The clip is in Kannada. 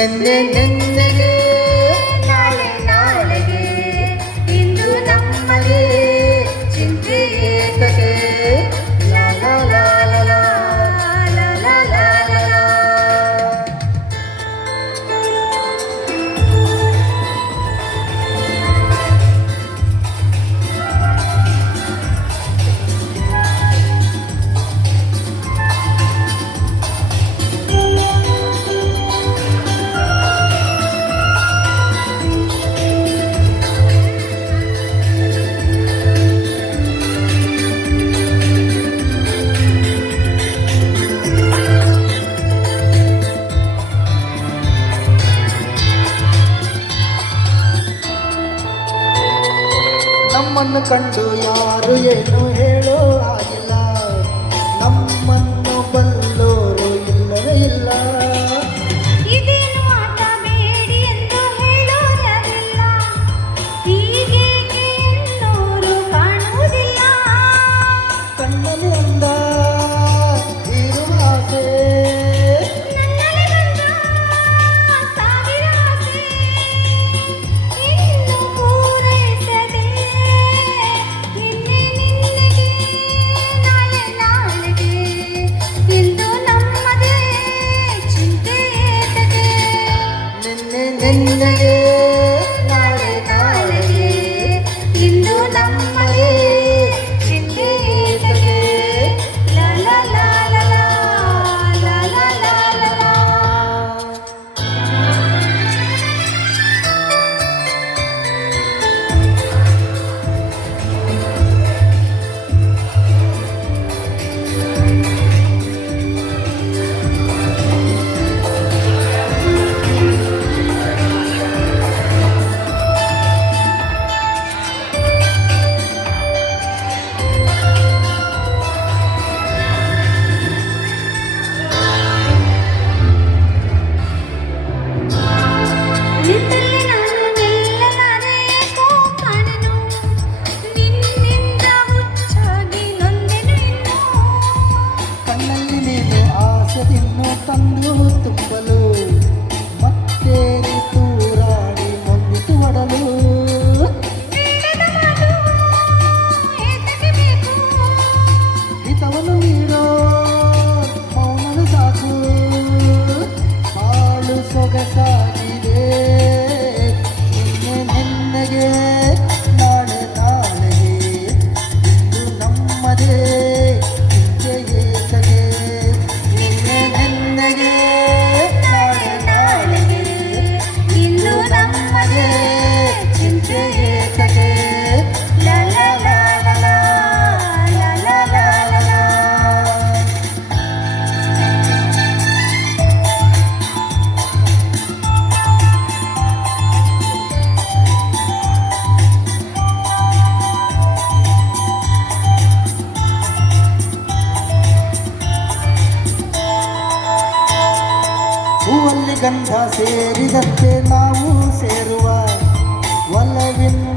ನೆನ್ನೆ ನೆನ್ನೆಗೆ ನಾಳೆ ನಾಳೆಗೆ ಇಂದು ನಮ್ಮದೇ ಚಿಂತೆ ಏತಕ್ಕೆ ಲಾ ಲಾ ಲಾ ಲಾ ಲಾ ಲಾ ಲಾ ಲಾ ಲಾ. ನಮ್ಮನ್ನು ಕಂಡು ಯಾರು ಏನು ಹೇಳೋ ಆಗಿಲ್ಲ, ನಮ್ಮನ್ನು ಬಲ್ಲೋರು ಇಲ್ಲವೇ ಇಲ್ಲ. ಇದೇನು ಆಟ ಬೇಡಿ ಎಂದು ಹೇಳೋರಿಲ್ಲ, ಹೀಗೇಕೆ ಎನ್ನೋರು ಕಾಣುವುದಿಲ್ಲ. ಕಣ್ಣಲ್ಲಿ ಅಂದ ಇರುವ ಆಸೆ, ನನ್ನಲ್ಲಿ ಬಂದ ಸಾವಿರ ಆಸೆ, ಇನ್ನು ಪೂರೈಸದೆ ನಿನ್ನೆ ನಿನ್ನೆಗೆ ನಾಳೆ ನಾಳೆಗೆ ಇಂದು ನಮ್ಮದೇ ಚಿಂತೆ ಏತಕ್ಕೆ. ನಿನ್ನೆ ನಿನ್ನೆಗೆ ನಾಳೆ ನಾಳೆಗೆ ಇಂದು ನಮ್ಮದೇ ಚಿಂತೆ ಏತಕ್ಕೆ ಲಾ ಲಾ ಲಾ ಲಾ ಲಾ ಲಾ ಲಾ ಲಾ ಲಾ. ನಿನ್ನಲ್ಲಿ ನಾನು ನಿಲ್ಲಲಾರೆ ಏಕೋ ಕಾಣೆನು, ನಿನ್ನಿಂದ ಹುಚ್ಚಾಗಿ ನೊಂದೆನು ಇನ್ನೂ. ಕಣ್ಣಲ್ಲಿ ನೀನು ಆಸೆ ತಿನ್ನು ತಂದು ತುಂಬಲು, ಮತ್ತೇರಿ ತೂರಾಡಿ ಮೊಂದಿತು ಒಡಲು. ಬೇಡದ ಮಾತು ಏತಕ್ಕೆ ಬೇಕು, ಹಿತವನ್ನು ನೀಡೋ ಮೌನವೇ ಸಾಕು, ಹಾಳು ಸೊಗಸಾಗಿದೆ ನಿನ್ನೆ ನಿನ್ನೆಗೆ ನಾಳೆ ನಾಳೆಗೆ ಇಂದು ನಮ್ಮದೇ ಚಿಂತೆ ಏತಕ್ಕೆ. ನಿನ್ನೆ ನಿನ್ನೆಗೆ ನಾಳೆ ನಾಳೆಗೆ ಇಂದು ನಮ್ಮದೇ ಚಿಂತೆ ಏತಕ್ಕೆ ಲಾ ಲಾ ಲಾ ಲಾ ಲಾ ಲಾ ಲಾ ಲಾ ಲಾ. ಹೂವಲ್ಲಿ ಗಂಧ ಸೇರಿದಂತೆ ನಾವು ಸೇರುವ ಒಲವಿನ